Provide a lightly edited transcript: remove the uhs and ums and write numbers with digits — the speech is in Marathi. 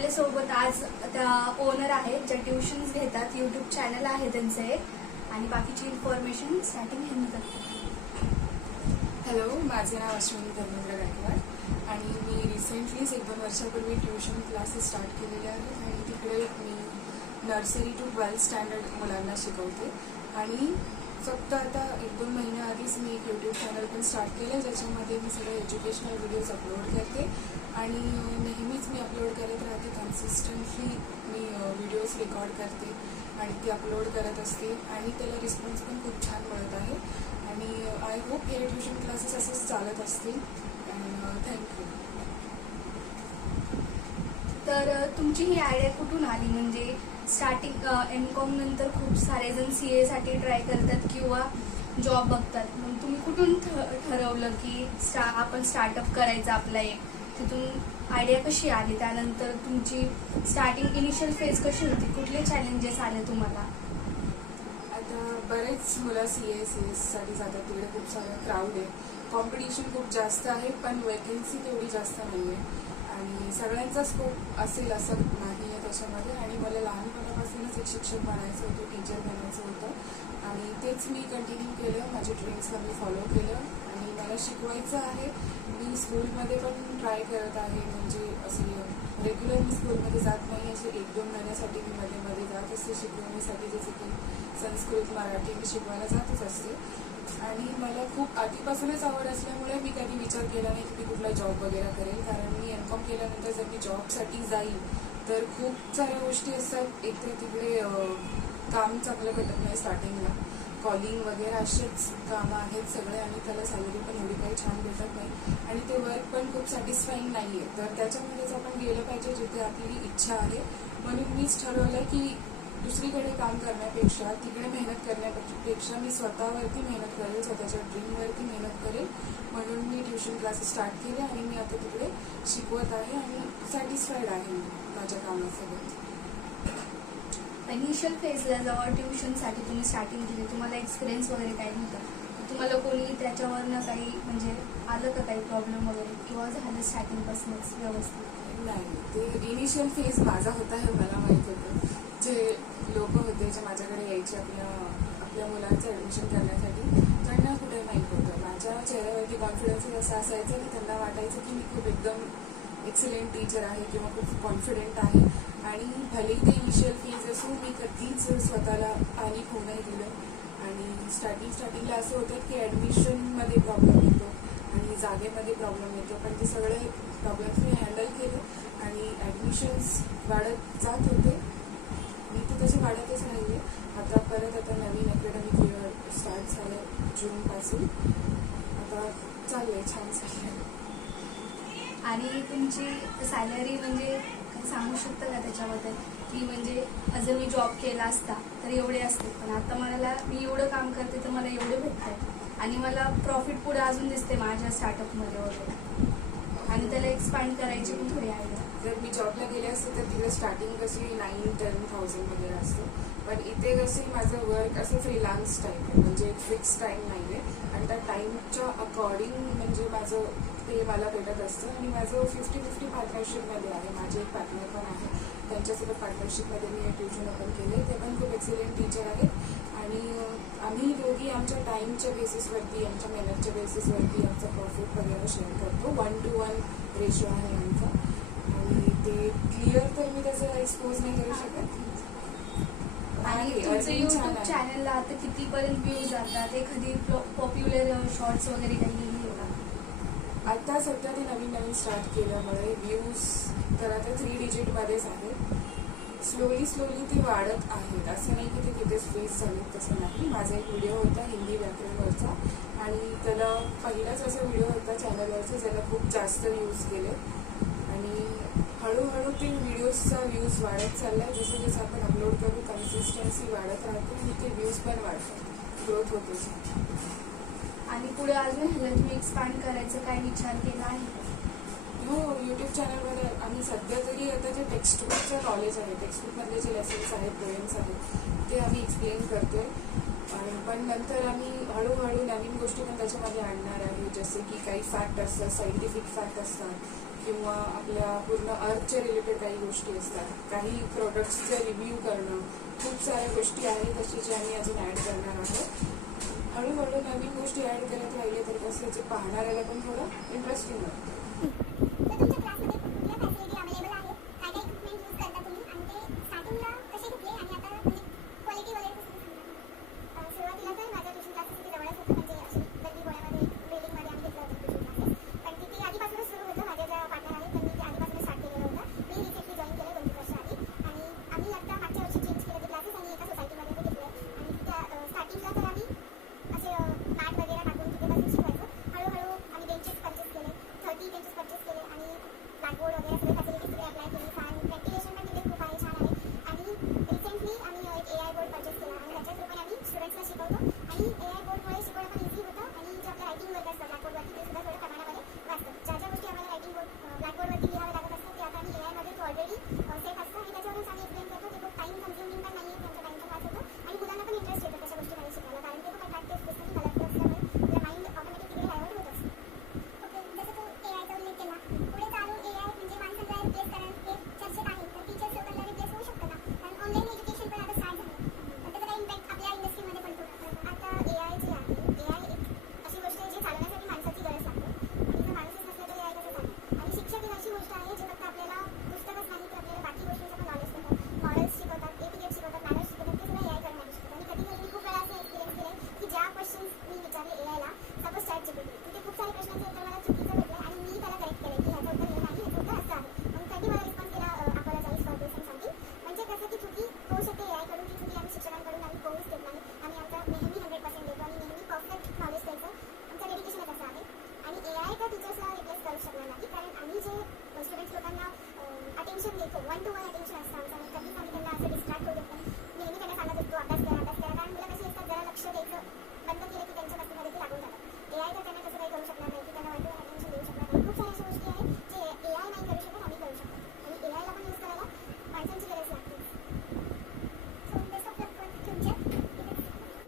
आपल्यासोबत आज त्या ओनर आहेत ज्या ट्युशन्स घेतात, यूट्यूब चॅनल आहे त्यांचे आणि बाकीची इन्फॉर्मेशन स्टार्टिंग ह्यांनी करतात. हॅलो, माझे नाव अश्विनी धर्मेंद्र गायकवाड आणि मी रिसेंटलीच 1-2 वर्षापूर्वी ट्युशन क्लासेस स्टार्ट केलेले आहेत आणि तिकडे मी नर्सरी टू 12th स्टँडर्ड मुलांना शिकवते. आणि फक्त आता 1-2 महिन्याआधीच मी एक यूट्यूब चॅनल पण स्टार्ट केलं ज्याच्यामध्ये मी सगळे एज्युकेशनल व्हिडिओज अपलोड करते आणि नेहमीच मी अपलोड करत राहते. कन्सिस्टंटली मी व्हिडिओज रेकॉर्ड करते आणि ते अपलोड करत असते आणि त्याला रिस्पॉन्स पण खूप छान मिळत आहे आणि आय होप हे ट्युशन क्लासेस असेच चालत असतील. थँक्यू. तर तुमची ही आयडिया कुठून आली? म्हणजे स्टार्टिंग एम.कॉम नंतर खूप सारे जण CA साठी ट्राय करतात किंवा जॉब बघतात. मग तुम्ही कुठून ठरवलं की आपण स्टार्टअप करायचं आपला एक? तिथून आयडिया कशी आली? त्यानंतर तुमची स्टार्टिंग इनिशियल फेज कशी होती? कुठले चॅलेंजेस आले तुम्हाला? आता बरेच मुलं CS साठी जातात, तिकडे खूप सारं क्राऊड आहे, कॉम्पिटिशन खूप जास्त आहे, पण वेकेन्सी तेवढी जास्त नाही आहे आणि सगळ्यांचा स्कोप असेल असं नाही आहे त्याच्यामध्ये. आणि मला लहानपणापासूनच एक शिक्षक बनायचं होतं, टीचर बनायचं होतं आणि तेच मी कंटिन्यू केलं. माझ्या ड्रीम्सला मी फॉलो केलं आणि मला शिकवायचं आहे. मी स्कूलमध्ये पण ट्राय करत आहे, म्हणजे असे रेग्युलर मी स्कूलमध्ये जात नाही, असे 1-2 महिन्यासाठी मी मध्ये जात असते शिकवण्यासाठी, जसं की संस्कृत, मराठी मी शिकवायला जातच असते. आणि मला खूप आधीपासूनच आवड असल्यामुळे मी कधी विचार केला नाही की मी कुठला जॉब वगैरे करेल, कारण मी M.Com केल्यानंतर जर मी जॉबसाठी जाईल तर खूप साऱ्या गोष्टी असतात. एक तर तिकडे काम चांगलं भेटत नाही स्टार्टिंगला, कॉलिंग वगैरे असेच कामं आहेत सगळे आणि त्याला सॅलरी पण एवढी काही छान भेटत नाही आणि ते वर्क पण खूप सॅटिस्फाईंग नाही आहे. तर त्याच्यामध्येच आपण गेलं पाहिजे जिथे आपली इच्छा आहे. म्हणून मीच ठरवलं की दुसरीकडे काम करण्यापेक्षा, तिकडे मेहनत करण्यापेक्षा मी स्वतःवरती मेहनत करेल, स्वतःच्या ड्रीमवरती मेहनत करेल. म्हणून मी ट्युशन क्लासेस स्टार्ट केले आणि मी आता तिकडे शिकवत आहे आणि सॅटिस्फाईड आहे माझ्या कामासोबत. इनिशियल फेजला जेव्हा ट्युशनसाठी तुम्ही स्टार्टिंग केली, तुम्हाला एक्सपिरियन्स वगैरे काही नव्हता? तुम्हाला कोणी त्याच्यावरनं काही म्हणजे आलं का काही प्रॉब्लेम वगैरे, किंवा झालं स्टार्टिंगपासूनच व्यवस्थित? नाही, ते इनिशियल फेज माझा होता हे मला माहीत होतं. जे लोक होते जे माझ्याकडे यायचे आपल्या मुलांचं ॲडमिशन करण्यासाठी, त्यांना कुठे माहीत होतं. माझ्या चेहऱ्यावरती कॉन्फिडन्स असा असायचा की त्यांना वाटायचं की मी खूप एकदम एक्सलंट टीचर आहे किंवा खूप कॉन्फिडंट आहे. आणि भलेही ते इनिशियल फेज असून मी कधीच स्वतःला पॅनिक होऊ नाही दिलं. आणि स्टार्टिंगला असं होतं की ॲडमिशनमध्ये प्रॉब्लेम येतो आणि जागेमध्ये प्रॉब्लेम येतो, पण ते सगळे प्रॉब्लेम्स मी हँडल केले आणि ॲडमिशन्स वाढत जात होते. मी ते तसे वाढतच राहिले. आता नवीन अकॅडमिक इयर स्टार्ट झालं जूनपासून, आता चालू आहे, छान चालू आहे. आणि तुमची सॅलरी म्हणजे सांगू शकता का त्याच्याबद्दल, की म्हणजे जर मी जॉब केला असता तर एवढे असते, पण आता मला मी एवढं काम करते तर मला एवढे भेटते आणि मला प्रॉफिट पुढे अजून दिसते माझ्या स्टार्टअपमध्ये वगैरे, आणि त्याला एक्सपांड करायची पण थोडी आयडिया. जर मी जॉबला गेले असते तर तिकडे स्टार्टिंग कशी 9-10,000 वगैरे असते, पण इथे कसे माझं वर्क असं फ्रीलान्स टाईप आहे, म्हणजे एक फिक्स टाईम नाही आहे आणि त्या टाईमच्या अकॉर्डिंग म्हणजे माझं पे मला भेटत असतं. आणि माझं 50-50 पार्टनरशिपमध्ये आहे. माझे एक पार्टनर पण आहे, त्यांच्यासोबत पार्टनरशिपमध्ये मी हे ट्युशन ओपन केले. ते पण खूप एक्सिलेंट टीचर आहेत आणि आम्ही दोघी आमच्या टाईमच्या बेसिसवरती, आमच्या मेहनतच्या बेसिसवरती आमचा प्रॉफिट वगैरे शेअर करतो. 1-to-1 रेशो आहे आमचा आणि ते क्लिअर तर मी त्याचं एक्सपोज नाही करू शकत. आणि तुमचं यूट्यूब चॅनलला आता कितीपर्यंत व्ह्यूज जातात? एखादी पॉप्युलर शॉर्ट्स वगैरे काही लिहिली का? आता सध्या ते नवीन स्टार्ट केल्यामुळे व्ह्यूज तर आता 3 डिजिटमध्येच आहेत. स्लोली ते वाढत आहेत, असं नाही की ते तिथेच फ्रीज झालेत, तसं नाही. माझा एक व्हिडिओ होता हिंदी व्याकरणवरचा आणि त्याला पहिलाच असा व्हिडिओ होता चॅनलवरचा ज्याला खूप जास्त व्ह्यूज गेले आणि हळूहळू ते व्हिडिओजचा व्ह्यूज वाढत चालला आहे. जसं जसं आपण अपलोड करू कन्सिस्टन्सी वाढत राहते आणि ते व्ह्यूज पण वाढतात, ग्रोथ होते. आणि पुढे अजून ह्याला तुम्ही एक्सपांड करायचं काय विचार केला आहे? हो, यूट्यूब चॅनलमध्ये आम्ही सध्या तरी आता जे टेक्स्टबुकचं नॉलेज आहे, टेक्स्टबुकमधले जे लेसन्स आहेत, पोएम्स आहेत, ते आम्ही एक्सप्लेन करतोय. आणि पण नंतर आम्ही हळूहळू नवीन गोष्टी पण त्याच्यामध्ये आणणार आहे, जसे की काही फॅक्ट असतात, सायंटिफिक फॅक्ट असतात किंवा आपल्या पूर्ण अर्थच्या रिलेटेड काही गोष्टी असतात, काही प्रोडक्ट्सचे रिव्ह्यू करणं, खूप साऱ्या गोष्टी आहेत तशी जे आम्ही अजून ॲड करणार आहोत. हळूहळू नवीन गोष्टी ॲड करत राहिले तर कसं जे पाहणाऱ्याला पण थोडं इंटरेस्टिंग वाटतं. तर तुमच्या क्लासमध्ये कुठल्या फॅसिलिटी अवेलेबल आहे, काय काय इक्विपमेंट यूज करता तुम्ही आणि ते स्टार्टिंगला कसे घेतले आणि आता म्हणजे क्वालिटी वगैरे कसं सांगा. सुरुवातीला तर माझ्या ट्युशन क्लासेस तिथे जवळच होतं, म्हणजे अशी गल्ली बोळ्यामध्ये बिल्डिंगमध्ये आम्ही घेतलं होतं ट्युशन क्लासेस. पण तिथे आधीपासूनच सुरू होतं, माझ्या ज्या पार्टनर आहेत त्यांनी ते आधीपासूनच स्टार्ट केलेलं होतं. मी रिसेंटली जॉईन केलं 2-3 वर्ष आधी आणि आम्ही आता मागच्या वर्षी चेंज केले ते क्लासेस आणि एका सोसायटीमध्ये ते घेतले आणि तिथे स्टार्टिंगला तर आम्ही असे मॅट वगैरे टाकून तिथे बसून शिकवायचो. हळूहळू आम्ही बेंचेस परचेस केले, 30 बेंचेस परचेस केले आणि ब्लॅकबोर्ड वगैरे सगळे फॅसिलिटीज तिथे अप्लाय केली. फॅन व्हेंटिलेशन पण तिथे खूप आहे, छान आहे. आणि रिसेंटली आम्ही एक AI बोर्ड परचेस केला आणि त्याच्या थ्रू पण आम्ही स्टुडंट्सला शिकवतो आणि AI बोर्डमुळे शिकवणं पण इझी होतं आणि जे आपल्या रायटिंग वर्क असतं ब्लॅकबोर्डवरती ते सुद्धा थोड्या प्रमाणामध्ये वाचतं. ज्या ज्या गोष्टी आम्हाला रायटिंग बोर्ड ब्लॅकबोर्डवरती लिहावं लागत असतात ते आता आम्ही AI मध्ये ऑलरेडी सेफ असतं आणि त्याच्यावरूनच आम्ही एक्सप्लेन करतो. ते खूप टाईम कन्झ्युमिंग पण नाही आहे, त्यांचा टाईम पण वाचतो आणि मुलांना पण इंटरेस्ट येतो तशा गोष्टीमध्ये शिकायला, कारण ते खूप अट्रॅक्टिव्ह दिसतं की कलरफुल असल्यामुळे आपलं माइंड ऑटोमॅटिक तिकडे डायव्हर्ट होत असतं. ओके, जसं तू AIचा उल्लेख केला, पुढे चालून AI म्हणजे माणसाला रिप्लेस करणं हे चर्चेत आहे, तर टीचर्स लोकांना रिप्लेस होऊ शकतं का? कारण ऑनलाईन एज्युकेशन पण आता स्टार्ट झालं, तर त्याचा काही इम्पॅक्ट आपल्या इंडस्ट्रीमध्ये पण होतो. आता AI जे आहे, AI एक अशी गोष्ट आहे जी चालवण्यासाठी माणसाची गरज लागते आणि जर माणूसच नसला तर AI कसं चालेल. आणि शिक्षक ही अशी गोष्ट आहे जी फक्त आपल्याला पुस्तकच नाही तर आपल्याला बाकी गोष्टींचं पण नॉलेज देतात, मॉडेल्स शिकवतात, APTF शिकवतात, मॅनर्स शिकवतात, ते सुद्धा AI कडून शिकवतात. आणि कधी कधी मी खूप वेळा असं एक्सपिरियन्स केलं की ज्या क्वेश्चन्स मी विचारले AIला, सपोज ChatGPT, तिथे खूप सारे प्रश्नांचे उत्तर मला चुकीचं भेटलं आणि मी त्याला करेक्ट केलं की ह्याचं उत्तर हे नाही, ह्याचं उत्तर असं आहे. मग त्यांनी मला रिस्पॉन्स केला, अपोलॉजाईज फॉर दिस अँड समथिंग. म्हणजे कसं की चुकी होऊ शकते AI कडून, ती चुकी आम्ही शिक्षकांकडून आम्ही होऊच देत नाही. आम्ही आमचा नेहमी 100% देतो आणि नेहमी परफेक्ट नॉलेज द्यायचं आमचं डेडिकेशनच असं आहे. आणि AI त्या टीचर्सला रिप्लेस करू शकणार नाही, कारण आम्ही जे स्टुडंट्स लोकांना अटेन्शन देतो, 1-to-1 अटेन्शन असतं आमचं आणि कधी